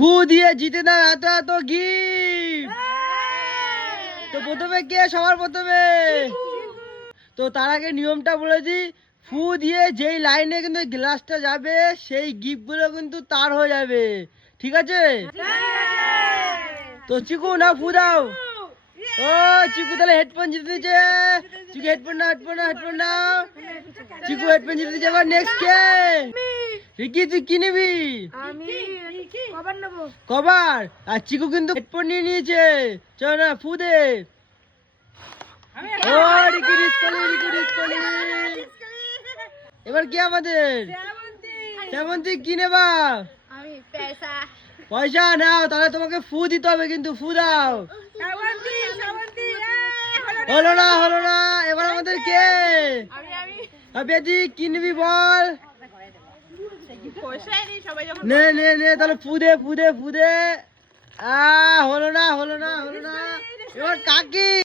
ফু দিয়ে জিতে দাও এত এত গিফট। তো প্রথমে কে? সবার প্রথমে। তো তার আগে নিয়মটা বলেছি, ফু দিয়ে যেই লাইনে কিন্তু গ্লাসটা যাবে সেই গিফট গুলো কিন্তু তার হয়ে যাবে, ঠিক আছে? তো চিকু না ফু দাও। ও চিকু তাহলে হেডফোন জিতে দিয়েছে। চিকু হেডফোন নাও, হেডফোন নাও, হেডফোন নাও। চিকু হেডফোন জিতে দিয়েছে। এবার নেক্সট কে? রিকি, তুই কি নিবি? কভার। আর চিকু কিন্তু হেডফোন নিয়ে নিয়েছে। চল না ফু দে। ও রিকি ডিসকলি, রিকি ডিসকলি। এবার কি আমাদের? শ্রাবন্তী কি নেবা? পয়সা নাও, তাহলে তোমাকে ফু দিতে হবে কিন্তু, ফু দাও। হলো না, হলো না। এবার আমাদের কে? বেদি কি নিবি বল? নে নে নে, তাহলে ফু দে, ফু দে, ফু দে। হলো না, হলো না, হলো না। এবার কাকি।